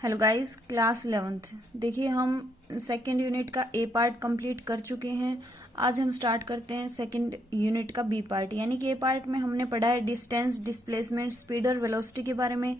Hello guys, class 11th। देखिए, हम second unit का ए पार्ट कंप्लीट कर चुके हैं। आज हम स्टार्ट करते हैं सेकेंड यूनिट का बी पार्ट। यानी कि ए पार्ट में हमने पढ़ा है डिस्टेंस, डिस्प्लेसमेंट, स्पीड और वेलोसिटी के बारे में।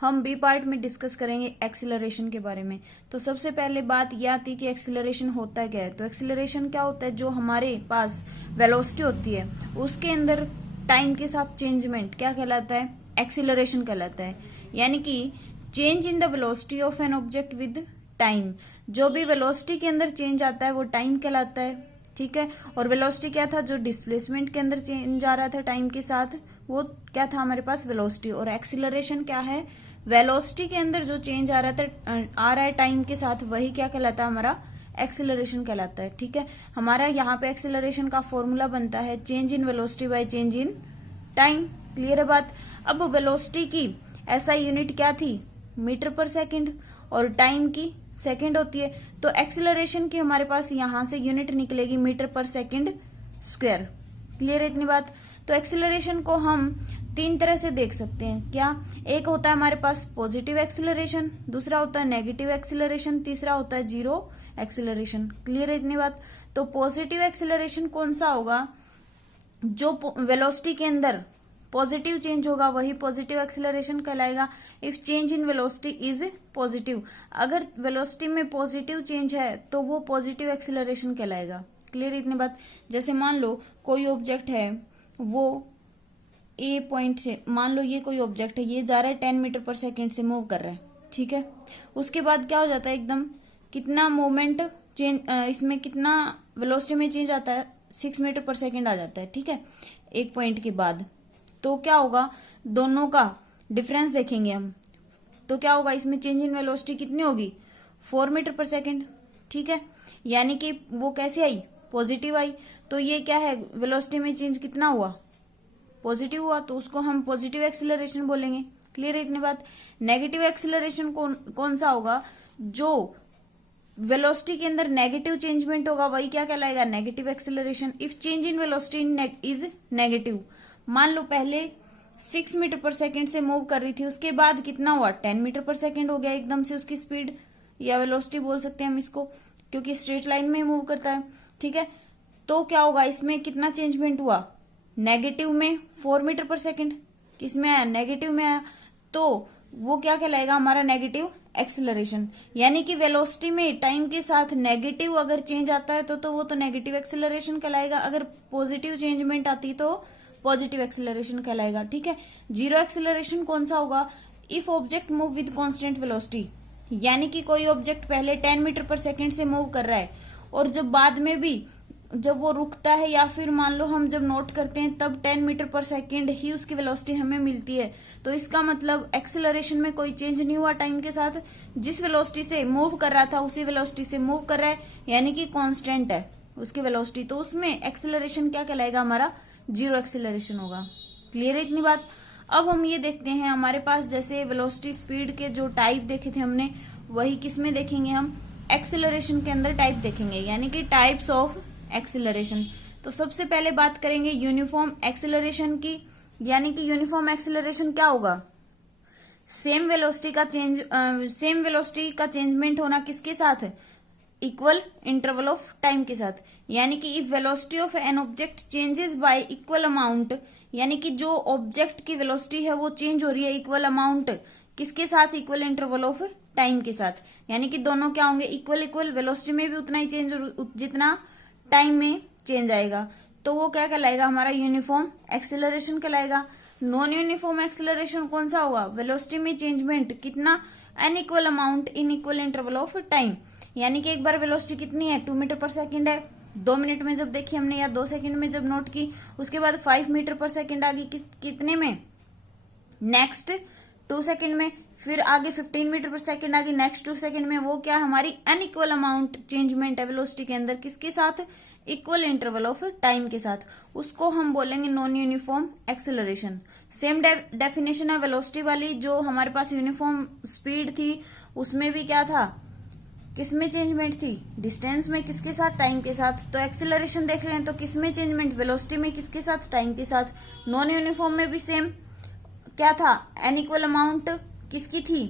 हम बी पार्ट में डिस्कस करेंगे एक्सीलरेशन के बारे में। तो सबसे पहले बात यह आती कि एक्सीलरेशन होता क्या है। तो एक्सीलरेशन क्या होता है, जो हमारे पास वेलोसिटी होती है उसके अंदर टाइम के साथ चेंजमेंट क्या कहलाता है, एक्सीलरेशन कहलाता है। यानी कि change in the velocity of an object with time. जो भी वेलोसिटी के अंदर चेंज आता है वो टाइम कहलाता है, ठीक है। और वेलोसिटी क्या था, जो डिस्प्लेसमेंट के अंदर चेंज आ रहा था टाइम के साथ, वो क्या था हमारे पास, वेलोसिटी। और एक्सीलरेशन क्या है, वेलोसिटी के अंदर जो चेंज आ रहा है टाइम के साथ, वही क्या कहलाता है, हमारा एक्सीलरेशन कहलाता है, ठीक है। हमारा यहाँ पे एक्सीलरेशन का फॉर्मूला बनता है change in velocity by change in time. Clear है बात। अब वेलोसिटी की ऐसा यूनिट क्या थी, मीटर पर सेकंड, और टाइम की सेकंड होती है। तो एक्सीलरेशन की हमारे पास यहां से यूनिट निकलेगी मीटर पर सेकंड स्क्वायर। क्लियर है इतनी बात। तो एक्सीलरेशन को हम तीन तरह से देख सकते हैं। क्या, एक होता है हमारे पास पॉजिटिव एक्सीलरेशन, दूसरा होता है नेगेटिव एक्सीलरेशन, तीसरा होता है जीरो एक्सीलरेशन। क्लियर है इतनी बात। तो पॉजिटिव एक्सीलरेशन कौन सा होगा, जो वेलोसिटी के अंदर पॉजिटिव चेंज होगा वही पॉजिटिव एक्सीलरेशन कहलाएगा। If change in velocity is positive, अगर वेलोसिटी में पॉजिटिव चेंज है तो वो पॉजिटिव एक्सीलरेशन कहलाएगा। क्लियर इतनी बात। जैसे मान लो कोई ऑब्जेक्ट है, वो ए पॉइंट से, मान लो ये कोई ऑब्जेक्ट है, ये जा रहा है 10 मीटर पर सेकेंड से मूव कर रहा है, ठीक है। उसके बाद क्या हो जाता है, एकदम कितना मोमेंट चेंज, इसमें कितना वेलोसिटी में चेंज आता है, 6 मीटर पर सेकेंड आ जाता है, ठीक है, एक पॉइंट के बाद। तो क्या होगा, दोनों का डिफरेंस देखेंगे हम। तो क्या होगा, इसमें चेंज इन वेलोसिटी कितनी होगी, 4 मीटर पर सेकेंड, ठीक है। यानी कि वो कैसे आई, पॉजिटिव आई। तो ये क्या है, वेलोसिटी में चेंज कितना हुआ, पॉजिटिव हुआ, तो उसको हम पॉजिटिव एक्सीलरेशन बोलेंगे। क्लियर है इतनी बात। नेगेटिव एक्सीलरेशन कौन सा होगा, जो वेलोसिटी के अंदर नेगेटिव चेंजमेंट होगा वही क्या कहलाएगा, negative acceleration. If change in velocity is negative, मान लो पहले 6 मीटर पर सेकेंड से मूव कर रही थी, उसके बाद कितना हुआ, 10 मीटर पर सेकेंड हो गया एकदम से उसकी स्पीड, या वेलोसिटी बोल सकते हैं हम इसको, क्योंकि स्ट्रेट लाइन में मूव करता है, ठीक है। तो क्या होगा, इसमें कितना चेंजमेंट हुआ, नेगेटिव में 4 मीटर पर सेकेंड, किसमें आया, नेगेटिव में आया। तो वो क्या कहलाएगा, हमारा नेगेटिव एक्सीलरेशन। यानी कि वेलोसिटी में टाइम के साथ नेगेटिव अगर चेंज आता है तो वो तो नेगेटिव एक्सीलरेशन कहलाएगा। अगर पॉजिटिव चेंजमेंट आती तो पॉजिटिव एक्सीलरेशन कहलाएगा, ठीक है। जीरो एक्सीलरेशन कौन सा होगा, if object move with constant velocity. यानी कि कोई ऑब्जेक्ट पहले 10 मीटर पर सेकेंड से मूव कर रहा है, और जब बाद में भी जब वो रुकता है, या फिर मान लो हम जब नोट करते हैं तब 10 मीटर पर सेकेंड ही उसकी वेलोसिटी हमें मिलती है, तो इसका मतलब एक्सीलरेशन में कोई चेंज नहीं हुआ टाइम के साथ। जिस वेलोसिटी से मूव कर रहा था उसी वेलोसिटी से मूव कर रहा है, यानी कि कांस्टेंट है उसकी वेलोसिटी। तो उसमें एक्सीलरेशन क्या कहलाएगा, हमारा जीरो एक्सीलरेशन होगा। क्लियर है इतनी बात। अब हम ये देखते हैं, हमारे पास जैसे वेलोसिटी स्पीड के जो टाइप देखे थे हमने, वही किसमें देखेंगे हम, एक्सीलरेशन के अंदर टाइप देखेंगे, यानी कि टाइप्स ऑफ एक्सीलरेशन। तो सबसे पहले बात करेंगे यूनिफॉर्म एक्सीलरेशन की। यानी कि यूनिफॉर्म एक्सीलरेशन क्या होगा, सेम वेलोसिटी का चेंजमेंट होना किसके साथ, इक्वल इंटरवल ऑफ टाइम के साथ। यानी कि if velocity of an object changes y equal amount, यानी कि जो ऑब्जेक्ट की वेलोसिटी है वो चेंज हो रही है इक्वल अमाउंट किसके साथ, इक्वल इंटरवल ऑफ टाइम के साथ। यानी कि दोनों क्या होंगे, इक्वल इक्वल, वेलोसिटी में भी उतना ही चेंज जितना टाइम में चेंज आएगा, तो वो क्या कहलाएगा, हमारा यूनिफॉर्म एक्सीलरेशन कहलाएगा। नॉन यूनिफॉर्म एक्सीलरेशन कौन सा होगा, वेलोसिटी में चेंजमेंट कितना, unequal amount in equal interval of time. यानी कि एक बार वेलोसिटी कितनी है, 2 मीटर पर सेकेंड है, 2 मिनट में जब देखी हमने, या 2 सेकेंड में जब नोट की, उसके बाद 5 मीटर पर सेकेंड आ गई कितने में, नेक्स्ट 2 सेकेंड में, फिर आगे 15 मीटर पर सेकेंड आ गई नेक्स्ट 2 सेकेंड में। वो क्या, हमारी अनइक्वल अमाउंट चेंजमेंट है वेलोसिटी के अंदर, किसके साथ, इक्वल इंटरवल ऑफ टाइम के साथ। उसको हम बोलेंगे non uniform acceleration. Same definition है वेलोसिटी वाली, जो हमारे पास यूनिफॉर्म स्पीड थी उसमें भी क्या था, किसमें चेंजमेंट थी, डिस्टेंस में, किसके साथ, टाइम के साथ। तो एक्सीलरेशन देख रहे हैं तो किसमें चेंजमेंट, वेलोसिटी में, किसके साथ, टाइम के साथ। नॉन यूनिफॉर्म में भी सेम क्या था, अनइक्वल अमाउंट किसकी थी,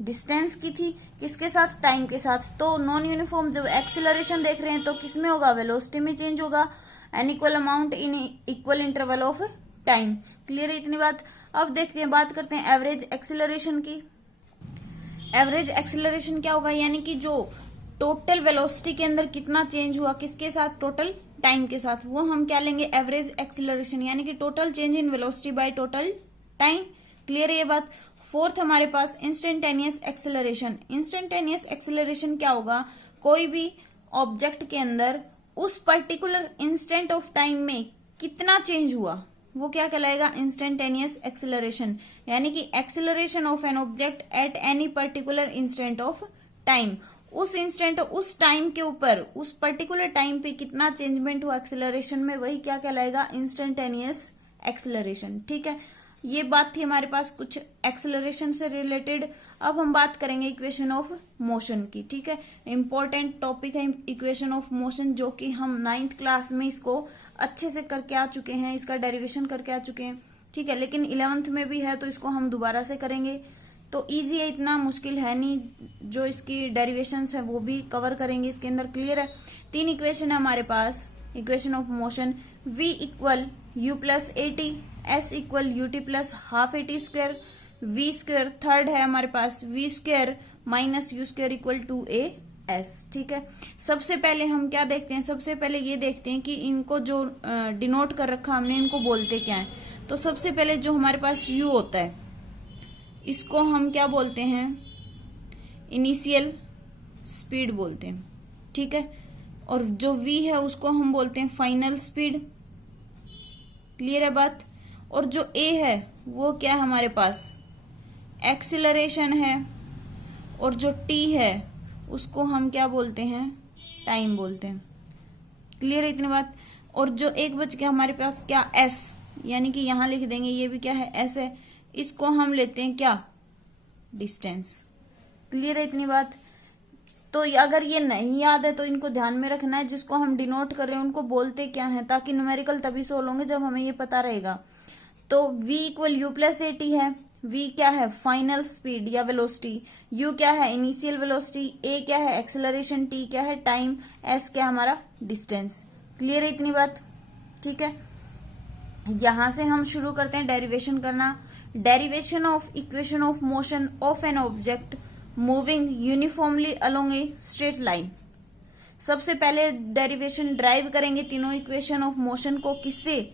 डिस्टेंस की थी, किसके साथ, टाइम के साथ। तो नॉन यूनिफॉर्म जब एक्सेलरेशन देख रहे हैं तो किसमें होगा, वेलोसिटी में चेंज होगा, an equal amount in equal interval of time. Clear है इतनी बात। अब देखते हैं, बात करते हैं एवरेज एक्सेलरेशन की। एवरेज एक्सेलरेशन क्या होगा, यानी कि जो टोटल वेलोसिटी के अंदर कितना चेंज हुआ, किसके साथ, टोटल टाइम के साथ, वो हम क्या लेंगे, एवरेज एक्सेलरेशन, यानी कि total change in velocity by total time. Clear है ये बात। फोर्थ हमारे पास इंस्टेंटेनियस एक्सेलरेशन। इंस्टेंटेनियस एक्सेलरेशन क्या होगा, कोई भी ऑब्जेक्ट के अंदर उस पर्टिकुलर इंस्टेंट ऑफ टाइम में कितना चेंज हुआ, वो क्या कहलाएगा, इंस्टेंटेनियस एक्सेलरेशन, यानी कि acceleration of an object at any particular instant of time. उस इंस्टेंट, उस टाइम के ऊपर, उस पर्टिकुलर टाइम पे कितना चेंजमेंट हुआ एक्सेलरेशन में, वही क्या कहलाएगा, इंस्टेंटेनियस एक्सेलरेशन। ठीक है, ये बात थी हमारे पास कुछ एक्सेलरेशन से रिलेटेड। अब हम बात करेंगे इक्वेशन ऑफ मोशन की। ठीक है, इंपॉर्टेंट टॉपिक है इक्वेशन ऑफ मोशन, जो कि हम 9th क्लास में इसको अच्छे से करके आ चुके हैं, इसका डेरिवेशन करके आ चुके हैं। ठीक है, लेकिन 11th में भी है तो इसको हम दोबारा से करेंगे। तो इजी है, इतना मुश्किल है नहीं, जो इसकी डेरिवेशंस है वो भी कवर करेंगे इसके अंदर। क्लियर है। 3 इक्वेशन है हमारे पास equation of motion. v equal you plus a t, s equal u t plus half a t square, v square. Third है हमारे पास v square minus you square equal to A s. ठीक है, सबसे पहले हम क्या देखते हैं, सबसे पहले ये देखते हैं कि इनको जो डिनोट कर रखा हमने, इनको बोलते क्या है। तो सबसे पहले जो हमारे पास u होता है, इसको हम क्या बोलते हैं, इनिशियल स्पीड बोलते हैं। ठीक है, और जो v है उसको हम बोलते हैं फाइनल स्पीड। क्लियर है बात। और जो a है वो क्या है हमारे पास, एक्सीलरेशन है, और जो t है उसको हम क्या बोलते हैं, टाइम बोलते हैं। क्लियर है इतनी बात। और जो एक बच गया हमारे पास क्या, s, यानी कि यहां लिख देंगे, ये भी क्या है, s है, इसको हम लेते हैं क्या, डिस्टेंस। क्लियर है इतनी बात। तो अगर ये नहीं याद है तो इनको ध्यान में रखना है, जिसको हम डिनोट कर रहे हैं उनको बोलते क्या है, ताकि न्यूमेरिकल तभी सोल्व होंगे जब हमें ये पता रहेगा। तो v equal you plus a T है, v क्या है, फाइनल स्पीड या वेलोसिटी, u क्या है, इनिशियल वेलोसिटी, a क्या है, एक्सेलरेशन, t क्या है, टाइम, s क्या हमारा, डिस्टेंस। क्लियर है इतनी बात। ठीक है, यहां से हम शुरू करते हैं डेरिवेशन करना। Derivation of equation of motion of an object moving uniformly along a straight line. सबसे पहले डेरिवेशन ड्राइव करेंगे तीनों इक्वेशन ऑफ मोशन को, किससे,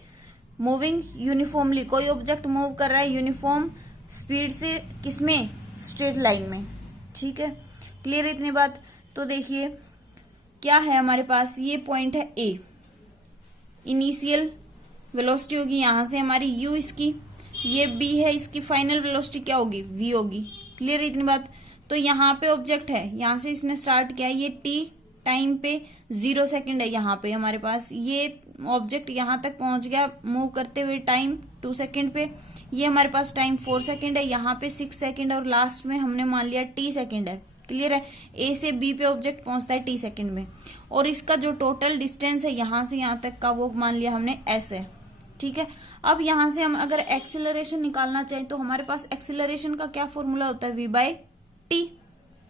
मूविंग यूनिफॉर्मली, कोई ऑब्जेक्ट मूव कर रहा है यूनिफॉर्म स्पीड से, किसमें, स्ट्रेट लाइन में। ठीक है, क्लियर इतनी बात। तो देखिए क्या है हमारे पास, ये पॉइंट है ए, इनिशियल वेलोसिटी होगी यहां से हमारी u इसकी, ये b है, इसकी फाइनल वेलोसिटी क्या होगी, v होगी। क्लियर इतनी बात। तो यहाँ पे ऑब्जेक्ट है, यहां से इसने स्टार्ट किया, ये t टाइम पे 0 सेकंड है यहाँ पे हमारे पास, ये ऑब्जेक्ट यहां तक पहुंच गया मूव करते हुए टाइम 2 सेकंड पे, ये हमारे पास टाइम 4 सेकंड है, यहाँ पे 6 सेकंड, और लास्ट में हमने मान लिया t सेकंड है। क्लियर है, ए से बी पे ऑब्जेक्ट पहुंचता है t सेकंड में, और इसका जो टोटल डिस्टेंस है यहां से यहां तक का, वो मान लिया हमने s है। ठीक है, अब यहां से हम अगर एक्सेलरेशन निकालना चाहें तो हमारे पास एक्सेलरेशन का क्या फॉर्मूला होता है, v बाय टी।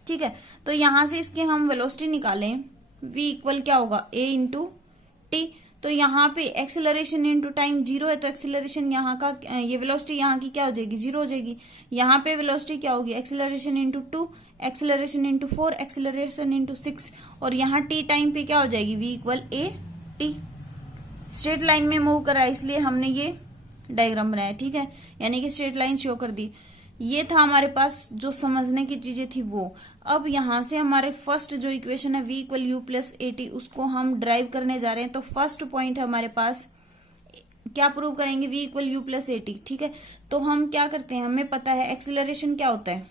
ठीक है, तो यहां से इसके हम वेलोसिटी निकालें, v इक्वल क्या होगा, a इंटू टी। तो यहाँ पे एक्सेलरेशन इंटू टाइम 0 है, तो एक्सेलरेशन यहाँ का, ये वेलोसिटी यहाँ की क्या हो जाएगी, 0 हो जाएगी। यहाँ पे वेलोसिटी क्या होगी, acceleration into 2, acceleration into 4, acceleration into 6, और यहाँ टी टाइम पे क्या हो जाएगी, v equal a T. Straight line में मूव करा है इसलिए हमने ये डायग्राम बनाया। ठीक है, यानी कि स्ट्रेट लाइन शो कर दी। ये था हमारे पास जो समझने की चीजें थी वो। अब यहां से हमारे फर्स्ट जो इक्वेशन है v equal you plus a T, उसको हम ड्राइव करने जा रहे हैं। तो फर्स्ट पॉइंट है हमारे पास, क्या प्रूव करेंगे, v equal you plus a T. ठीक है, तो हम क्या करते हैं, हमें पता है एक्सीलरेशन क्या होता है,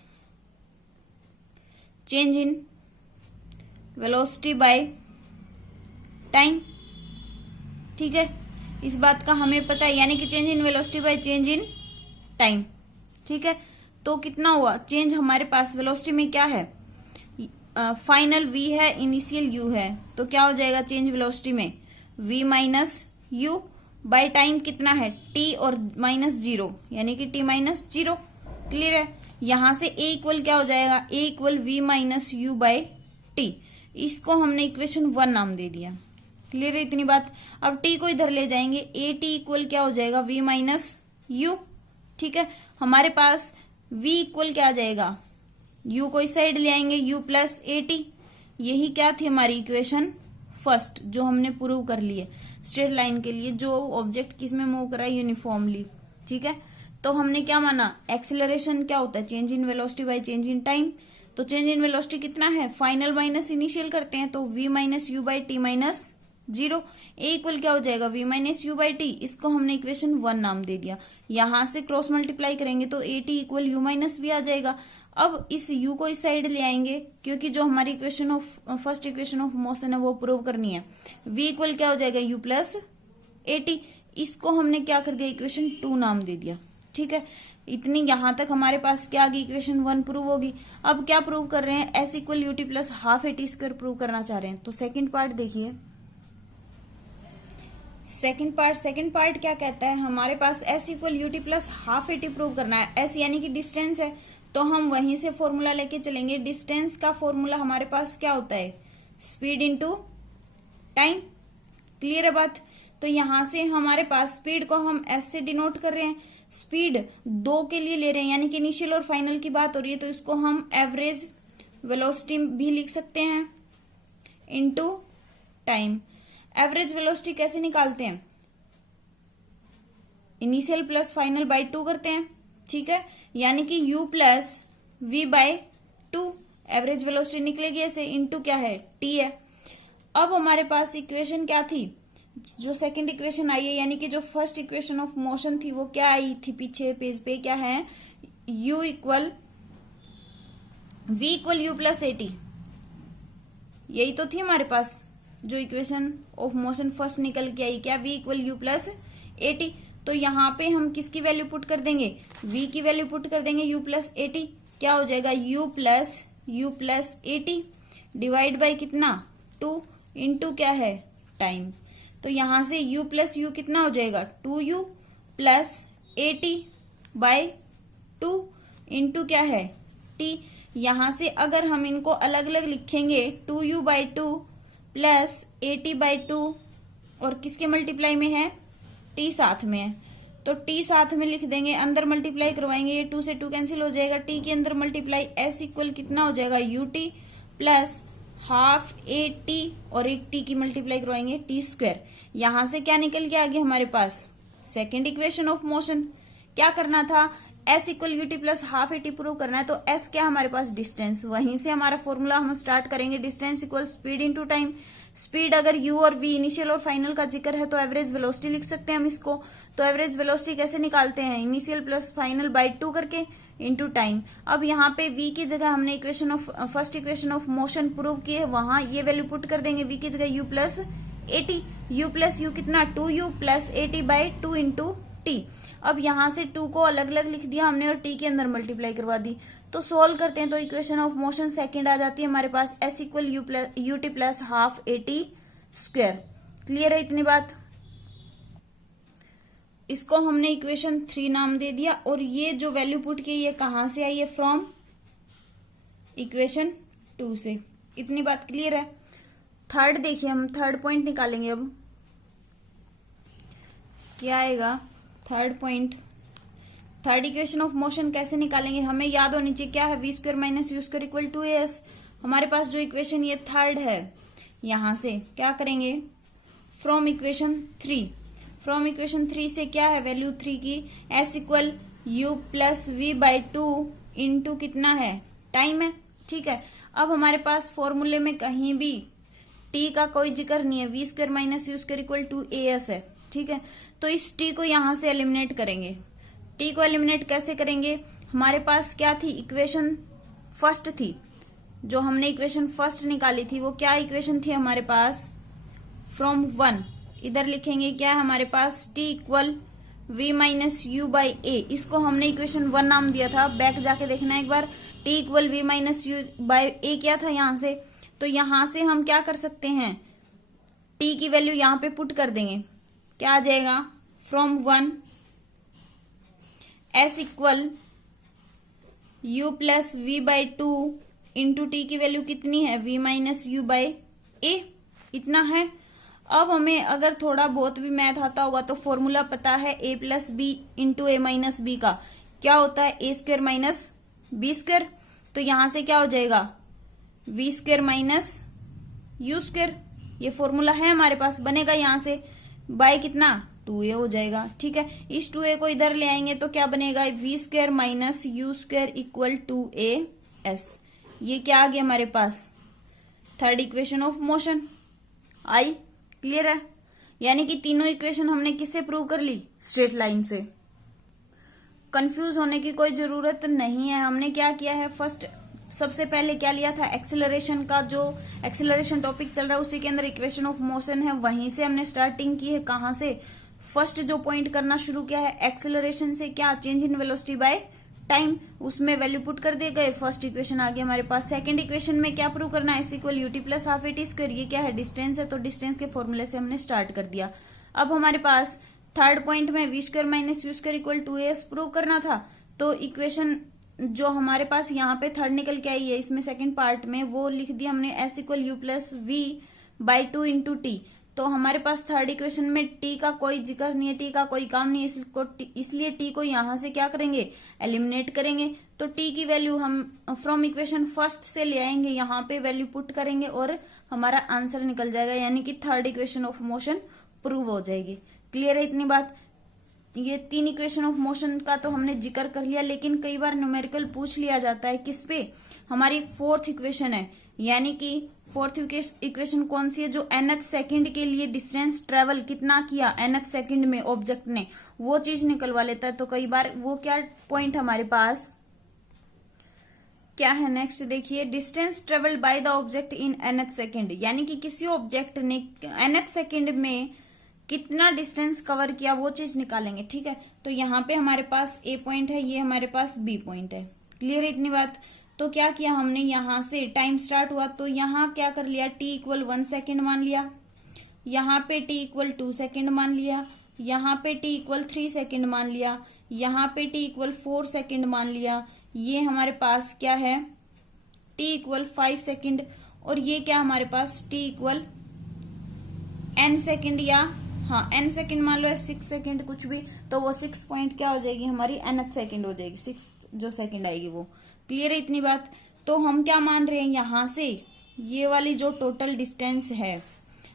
change in velocity by time. ठीक है, इस बात का हमें पता है, यानी कि change in velocity by change in time. ठीक है, तो कितना हुआ चेंज हमारे पास, वेलोसिटी में क्या है, फाइनल v है, इनिशियल u है, तो क्या हो जाएगा चेंज वेलोसिटी में, v minus u by time कितना है, t और माइनस 0, यानी कि t माइनस 0। क्लियर है, यहां से ए इक्वल क्या हो जाएगा, a equal v minus u by t. इसको हमने इक्वेशन 1 नाम दे दिया। क्लियर है इतनी बात। अब टी को इधर ले जाएंगे, ए टी इक्वल क्या हो जाएगा, वी माइनस यू। ठीक है, हमारे पास v इक्वल क्या आ जाएगा, u को इस साइड ले आएंगे, u प्लस ए टी। यही क्या थी हमारी इक्वेशन फर्स्ट, जो हमने प्रूव कर ली है स्ट्रेट लाइन के लिए, जो ऑब्जेक्ट किस में मूव कर रहा है, यूनिफॉर्मली। ठीक है, तो हमने क्या माना, एक्सेलरेशन क्या होता है, change in velocity by change in time. तो चेंज इन वेलोसिटी कितना है, फाइनल माइनस इनिशियल करते हैं, तो v minus you by T minus 0। A equal क्या हो जाएगा, v minus you by T. इसको हमने इक्वेशन 1 नाम दे दिया। यहां से क्रॉस मल्टीप्लाई करेंगे तो a t equal u minus v आ जाएगा। अब इस u को इस साइड ले आएंगे, क्योंकि जो हमारी equation of first equation of motion है वो प्रूव करनी है। v इक्वल क्या हो जाएगा, u प्लस ए टी। इसको हमने क्या कर दिया, इक्वेशन 2 नाम दे दिया। ठीक है, इतनी यहां तक हमारे पास क्या आ गई, इक्वेशन 1 प्रूव होगी। अब क्या प्रूव कर रहे हैं, s equal u t plus half a t square prove करना चाह रहे हैं। तो सेकेंड पार्ट देखिए, सेकेंड पार्ट क्या कहता है, हमारे पास s equal u t plus half a t prove करना है। एस यानी कि डिस्टेंस है, तो हम वहीं से फॉर्मूला लेके चलेंगे। डिस्टेंस का फॉर्मूला हमारे पास क्या होता है, स्पीड इंटू टाइम। क्लियर है बात। तो यहां से हमारे पास स्पीड को हम एस से डिनोट कर रहे हैं, स्पीड 2 के लिए ले रहे हैं, यानी कि इनिशियल और फाइनल की बात हो रही है, तो इसको हम एवरेज वेलोसिटी भी लिख सकते हैं इनटू टाइम। एवरेज वेलोसिटी कैसे निकालते हैं, इनिशियल प्लस फाइनल बाय 2 करते हैं। ठीक है, यानी कि u plus V by 2 average velocity निकलेगी ऐसे, इनटू क्या है, t है। अब हमारे पास इक्वेशन क्या थी, जो सेकंड इक्वेशन आई है, यानी कि जो फर्स्ट इक्वेशन ऑफ मोशन थी वो क्या आई थी पीछे पेज पे, क्या है, u equal v equal you plus a T. यही तो थी हमारे पास जो इक्वेशन ऑफ मोशन फर्स्ट निकल के आई, क्या, v equal you plus a T. तो यहाँ पे हम किसकी वैल्यू पुट कर देंगे, v की वैल्यू पुट कर देंगे, u प्लस ए टी। क्या हो जाएगा, u plus a T divide by कितना, 2 इंटू क्या है, टाइम। तो यहां से u प्लस यू कितना हो जाएगा, 2u plus a T by 2 into क्या है, t। यहां से अगर हम इनको अलग अलग लिखेंगे, 2u by 2 plus a T by 2, और किसके मल्टीप्लाई में है, t साथ में है, तो t साथ में लिख देंगे, अंदर मल्टीप्लाई करवाएंगे, ये 2 से 2 कैंसिल हो जाएगा, t के अंदर मल्टीप्लाई, s इक्वल कितना हो जाएगा, you t plus half a T, और एक t की मल्टीप्लाई करवाएंगे, टी स्क्वायर। यहां से क्या निकल के आ गया हमारे पास, सेकेंड इक्वेशन ऑफ मोशन। क्या करना था, s equal u t plus half a t prove करना है, तो s क्या हमारे पास, डिस्टेंस। वहीं से हमारा फॉर्मूला हम स्टार्ट करेंगे, distance equal speed into time. Speed अगर u और v इनिशियल और फाइनल का जिक्र है तो एवरेज वेलोसिटी लिख सकते हैं हम इसको। तो एवरेज वेलोसिटी कैसे निकालते हैं, इनिशियल प्लस फाइनल बाय 2 करके इंटू टाइम। अब यहाँ पे v की जगह हमने equation of first equation of motion prove की है, वहां ये वैल्यू पुट कर देंगे, v की जगह u plus a T. You plus you कितना, 2u plus a T by 2 into T. अब यहां से 2 को अलग अलग लिख दिया हमने और t के अंदर मल्टीप्लाई करवा दी। तो सोल्व करते हैं तो इक्वेशन ऑफ मोशन सेकंड आ जाती है हमारे पास, s equal u t plus half a t square. Clear है इतनी बात। इसको हमने इक्वेशन 3 नाम दे दिया, और ये जो वैल्यू पुट की ये कहां से आई है, फ्रॉम इक्वेशन 2 से। इतनी बात क्लियर है। थर्ड देखिए, हम थर्ड पॉइंट निकालेंगे। अब क्या आएगा, third point, third equation of motion कैसे निकालेंगे, हमें याद होनी चाहिए क्या है, V square minus you square equal to S. हमारे पास जो इक्वेशन ये थर्ड है, यहां से क्या करेंगे, फ्रॉम इक्वेशन 3। फ्रॉम इक्वेशन 3 से क्या है, वैल्यू 3 की, s equal you plus V by 2 into कितना है, टाइम है। ठीक है, अब हमारे पास फॉर्मूले में कहीं भी t का कोई जिक्र नहीं है, V square minus you square equal to A S है। ठीक है, तो इस t को यहां से एलिमिनेट करेंगे। t को एलिमिनेट कैसे करेंगे, हमारे पास क्या थी, इक्वेशन फर्स्ट थी, जो हमने इक्वेशन फर्स्ट निकाली थी वो क्या इक्वेशन थी हमारे पास, फ्रॉम 1। इधर लिखेंगे क्या है हमारे पास, t equal v minus you by a. इसको हमने इक्वेशन 1 नाम दिया था, बैक जाके देखना एक बार, t equal v minus you by a क्या था यहां से। तो यहां से हम क्या कर सकते हैं, t की वैल्यू यहां पे पुट कर देंगे, क्या आ जाएगा, from 1 s equal u plus V by two into T की वैल्यू कितनी है, v minus you by A, इतना है। अब हमें अगर थोड़ा बहुत भी मैथ आता होगा तो फॉर्मूला पता है a plus B into A minus B का क्या होता है, A square minus B square. तो यहां से क्या हो जाएगा, V square minus you square, ये फॉर्मूला है हमारे पास, बनेगा यहां से बाय कितना 2a हो जाएगा। ठीक है, इस 2a को इधर ले आएंगे तो क्या बनेगा, v square minus you square equal to A s. ये क्या आ गया हमारे पास, थर्ड इक्वेशन ऑफ मोशन आई। क्लियर है, यानी कि तीनों इक्वेशन हमने किससे प्रूव कर ली, स्ट्रेट लाइन से। कंफ्यूज होने की कोई जरूरत नहीं है। हमने क्या किया है, फर्स्ट सबसे पहले क्या लिया था, एक्सेलरेशन का, जो एक्सेलरेशन टॉपिक चल रहा है उसी के अंदर इक्वेशन ऑफ मोशन है, वहीं से हमने स्टार्टिंग की है। कहां से, फर्स्ट जो पॉइंट करना शुरू किया है एक्सेलरेशन से, क्या, change in velocity by time, उसमें वैल्यू पुट कर दिए गए, फर्स्ट इक्वेशन आ गया हमारे पास। सेकंड इक्वेशन में क्या प्रूव करना है, S equal UT plus half eighty square, ये क्या है, डिस्टेंस है, तो डिस्टेंस के फॉर्मूले से हमने स्टार्ट कर दिया। अब हमारे पास थर्ड पॉइंट में V square minus you square equal to S prove करना था। तो इक्वेशन जो हमारे पास यहाँ पे थर्ड निकल के आई है, इसमें सेकंड पार्ट में वो लिख दिया हमने S equal you plus V by two into T. तो हमारे पास थर्ड इक्वेशन में टी का कोई जिक्र नहीं है, टी का कोई काम नहीं है, इसलिए टी को यहां से क्या करेंगे, एलिमिनेट करेंगे। तो टी की वैल्यू हम फ्रॉम इक्वेशन फर्स्ट से ले आएंगे, यहाँ पे वैल्यू पुट करेंगे और हमारा आंसर निकल जाएगा, यानी कि third equation of motion prove हो जाएगी। क्लियर है इतनी बात। ये तीन इक्वेशन ऑफ मोशन का तो हमने जिक्र कर लिया, लेकिन कई बार न्यूमेरिकल पूछ लिया जाता है किस पे, हमारी फोर्थ इक्वेशन है, यानी कि फोर्थ इक्वेशन कौन सी है, जो nth सेकंड के लिए डिस्टेंस ट्रेवल कितना किया nth सेकंड में ऑब्जेक्ट ने, वो चीज निकलवा लेता है। तो कई बार वो क्या पॉइंट हमारे पास क्या है, नेक्स्ट देखिए, distance travelled by the object in nth second, यानी कि किसी ऑब्जेक्ट ने nth सेकंड में कितना डिस्टेंस कवर किया वो चीज निकालेंगे। ठीक है, तो यहाँ पे हमारे पास ए पॉइंट है, ये हमारे पास बी पॉइंट है। क्लियर है इतनी बात। तो क्या किया हमने, यहां से टाइम स्टार्ट हुआ तो यहाँ क्या कर लिया, टी इक्वल 1 सेकेंड मान लिया, यहाँ पे टी इक्वल 2 सेकेंड मान लिया, यहाँ पे टी इक्वल 3 सेकेंड मान लिया, यहाँ पे टी इक्वल 4 सेकेंड मान लिया, ये हमारे पास क्या है, टी इक्वल 5 सेकेंड, और ये क्या हमारे पास टी इक्वल n सेकेंड, या हाँ n सेकेंड मान लो, 6 सेकेंड कुछ भी, तो वो 6 पॉइंट क्या हो जाएगी हमारी nth सेकेंड हो जाएगी, 6 जो सेकेंड आएगी वो। क्लियर है इतनी बात। तो हम क्या मान रहे हैं, यहां से ये वाली जो टोटल डिस्टेंस है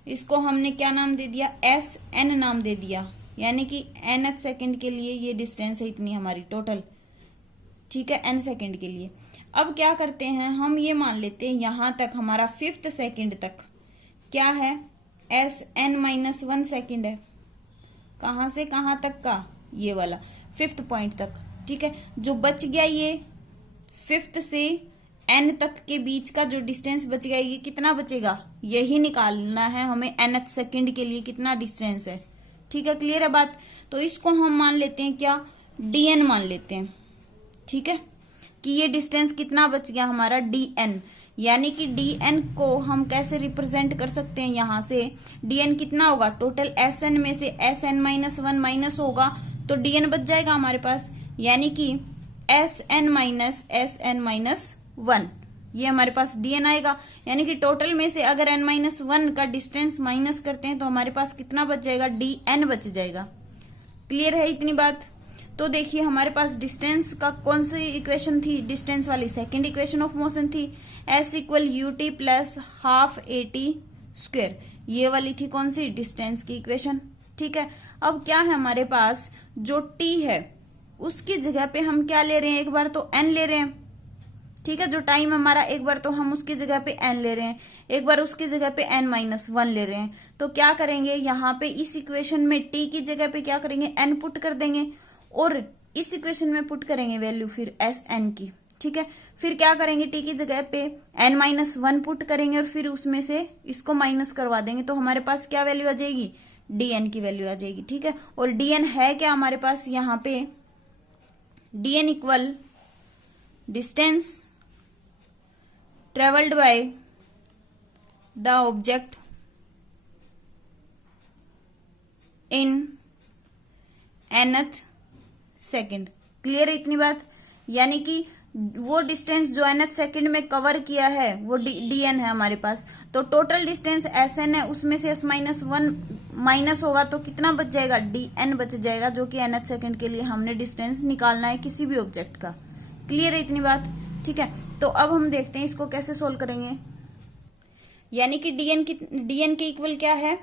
इसको हमने क्या नाम दे दिया, एस एन नाम दे दिया, यानी कि nth सेकेंड के लिए ये डिस्टेंस है इतनी हमारी टोटल। ठीक है, n सेकेंड के लिए। अब क्या करते हैं, हम ये मान लेते हैं यहां तक हमारा 5th सेकेंड तक क्या है, एस एन माइनस 1 सेकेंड है, कहां से कहां तक का, ये वाला 5th पॉइंट तक। ठीक है, जो बच गया ये 5th से n तक के बीच का जो डिस्टेंस बच गया, ये कितना बचेगा, यही निकालना है हमें nth सेकेंड के लिए कितना डिस्टेंस है। ठीक है, क्लियर है बात। तो इसको हम मान लेते हैं क्या, dn मान लेते हैं। ठीक है, कि ये डिस्टेंस कितना बच गया हमारा, dn, यानी कि dn को हम कैसे रिप्रेजेंट कर सकते हैं, यहां से dn कितना होगा, टोटल sn में से sn माइनस 1 माइनस होगा तो dn बच जाएगा हमारे पास, यानी कि sn माइनस 1, ये हमारे पास dn आएगा। यानी कि टोटल में से अगर n माइनस 1 का डिस्टेंस माइनस करते हैं तो हमारे पास कितना बच जाएगा, dn बच जाएगा। क्लियर है इतनी बात। तो देखिए हमारे पास डिस्टेंस का कौन सी इक्वेशन थी, डिस्टेंस वाली सेकंड इक्वेशन ऑफ मोशन थी, s equal u t plus half a T square, ये वाली थी कौन सी, डिस्टेंस की इक्वेशन। ठीक है, अब क्या है हमारे पास, जो t है उसकी जगह पे हम क्या ले रहे हैं, एक बार तो n ले रहे हैं। ठीक है, जो टाइम हमारा, एक बार तो हम उसकी जगह पे n ले रहे हैं, एक बार उसकी जगह पे n माइनस 1 ले रहे हैं। तो क्या करेंगे, यहाँ पे इस इक्वेशन में t की जगह पे क्या करेंगे, n पुट कर देंगे, और इस इक्वेशन में पुट करेंगे वैल्यू फिर एस एन की। ठीक है, फिर क्या करेंगे, टी की जगह पे n माइनस 1 पुट करेंगे और फिर उसमें से इसको माइनस करवा देंगे, तो हमारे पास क्या वैल्यू आ जाएगी, dn की वैल्यू आ जाएगी। ठीक है, और dn है क्या हमारे पास, यहाँ पे dn equal distance travelled by the object in nth second. Clear है इतनी बात। यानी कि वो डिस्टेंस जो nth सेकंड में कवर किया है वो dn है हमारे पास। तो टोटल डिस्टेंस sn है, उसमें से s-1 माइनस होगा तो कितना बच जाएगा, dn बच जाएगा, जो कि nth सेकंड के लिए हमने डिस्टेंस निकालना है किसी भी ऑब्जेक्ट का। क्लियर है इतनी बात? ठीक है, तो अब हम देखते हैं इसको कैसे सोल्व करेंगे। यानी कि dn के इक्वल क्या है,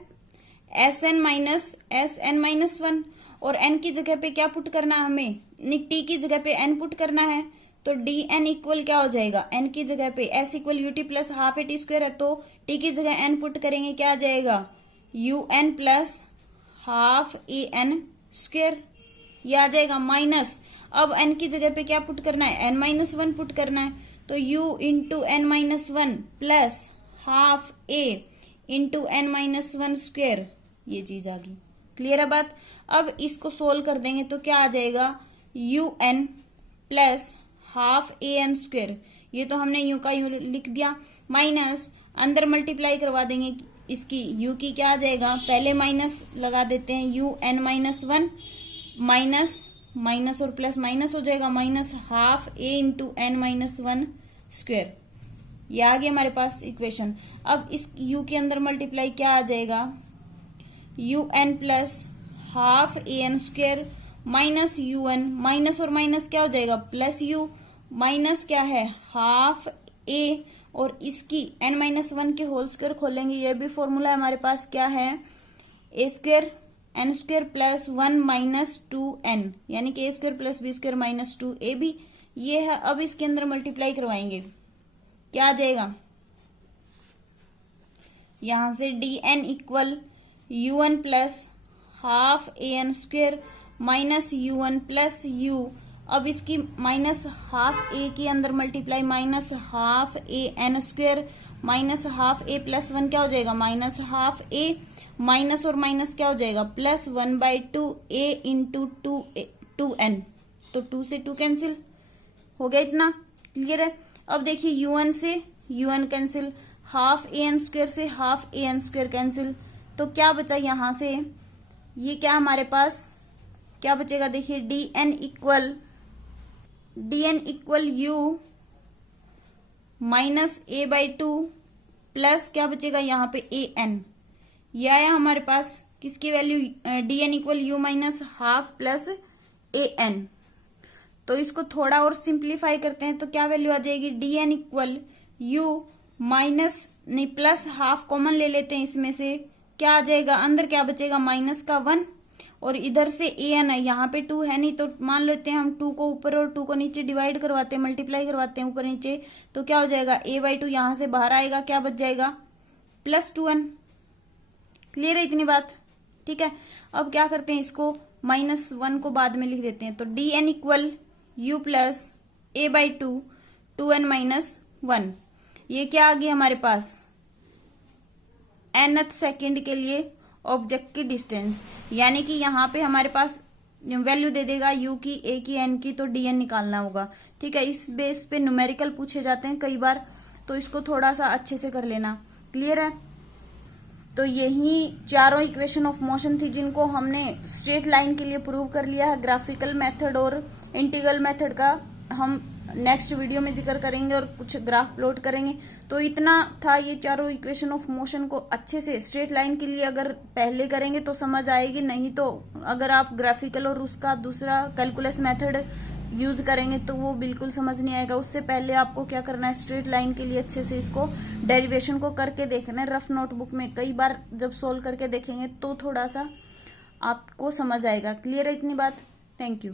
sn माइनस 1, और n की जगह पे क्या पुट करना है हमें, t की जगह पे n पुट करना है। तो dn इक्वल क्या हो जाएगा, n की जगह पे s equal ut plus half a t square है, तो t की जगह n पुट करेंगे, क्या आ जाएगा, un plus half a n square, ये आ जाएगा माइनस। अब n की जगह पे क्या पुट करना है, n-1 पुट करना है, तो u into n-1 plus half a into n-1 square, ये चीज आ गई। क्लियर है बात? अब इसको सोल्व कर देंगे तो क्या आ जाएगा, un plus half a n square, ये तो हमने यू का यू लिख दिया, माइनस अंदर मल्टीप्लाई करवा देंगे इसकी, u की क्या आ जाएगा, पहले माइनस लगा देते हैं, un-1 माइनस माइनस और प्लस माइनस हो जाएगा, माइनस हाफ ए इंटू n-1 स्क्वायर, ये आ गया हमारे पास इक्वेशन। अब इस u के अंदर मल्टीप्लाई क्या आ जाएगा, un plus half a n square minus un, minus और माइनस क्या हो जाएगा, प्लस u, माइनस क्या है, हाफ a, और इसकी n-1 के होल स्क्वायर खोलेंगे, ये भी फॉर्मूला हमारे पास क्या है, a square n square plus 1 minus 2n, यानी कि a square plus b square minus 2a भी, ये है। अब इसके अंदर मल्टीप्लाई करवाएंगे, क्या आ जाएगा, यहां से dn equal un plus half a n square minus un plus u, अब इसकी माइनस हाफ ए के अंदर multiply, minus half a n square minus half a plus 1 क्या हो जाएगा, माइनस हाफ ए, माइनस और माइनस क्या हो जाएगा, प्लस 1/2 a इंटू 2n, तो 2 से 2 कैंसिल हो गया, इतना क्लियर है। अब देखिए un से un cancel, half a n square से half a n square cancel, तो क्या बचा यहां से, ये क्या हमारे पास क्या बचेगा, देखिए dn equal u minus a/2 plus क्या बचेगा यहाँ पे an, यह आया हमारे पास किसकी value, dn equal u minus half plus an। तो इसको थोड़ा और सिंप्लीफाई करते हैं तो क्या वैल्यू आ जाएगी, dn इक्वल u माइनस नहीं प्लस हाफ कॉमन ले लेते हैं, इसमें से क्या आ जाएगा, अंदर क्या बचेगा, माइनस का 1, और इधर से an है, यहाँ पे 2 है नहीं, तो मान लेते हैं हम 2 को ऊपर और 2 को नीचे डिवाइड करवाते हैं, मल्टीप्लाई करवाते हैं ऊपर नीचे, तो क्या हो जाएगा, a/2 यहां से बाहर आएगा, क्या बच जाएगा, प्लस 2n। क्लियर है इतनी बात? ठीक है, अब क्या करते हैं, इसको -1 को बाद में लिख देते हैं, तो dn equal u plus a/2 2n-1, ये क्या आ गया हमारे पास, nth सेकंड के लिए ऑब्जेक्ट की डिस्टेंस, यानी कि यहाँ पे हमारे पास वैल्यू दे देगा u की, a की, n की, तो dn निकालना होगा। ठीक है, इस बेस पे न्यूमेरिकल पूछे जाते हैं कई बार, तो इसको थोड़ा सा अच्छे से कर लेना। क्लियर है? तो यही चारों इक्वेशन ऑफ मोशन थी जिनको हमने स्ट्रेट लाइन के लिए प्रूव कर लिया है। ग्राफिकल मेथड और इंटीग्रल मेथड का हम नेक्स्ट वीडियो में जिक्र करेंगे और कुछ ग्राफ प्लॉट करेंगे। तो इतना था, ये चारों इक्वेशन ऑफ मोशन को अच्छे से स्ट्रेट लाइन के लिए अगर पहले करेंगे तो समझ आएगी, नहीं तो अगर आप ग्राफिकल और उसका दूसरा कैलकुलस मेथड यूज करेंगे तो वो बिल्कुल समझ नहीं आएगा। उससे पहले आपको क्या करना है, स्ट्रेट लाइन के लिए अच्छे से इसको डेरिवेशन को करके देखना है रफ नोटबुक में। कई बार जब सोल्व करके देखेंगे तो थोड़ा सा आपको समझ आएगा। क्लियर है इतनी बात? Thank you.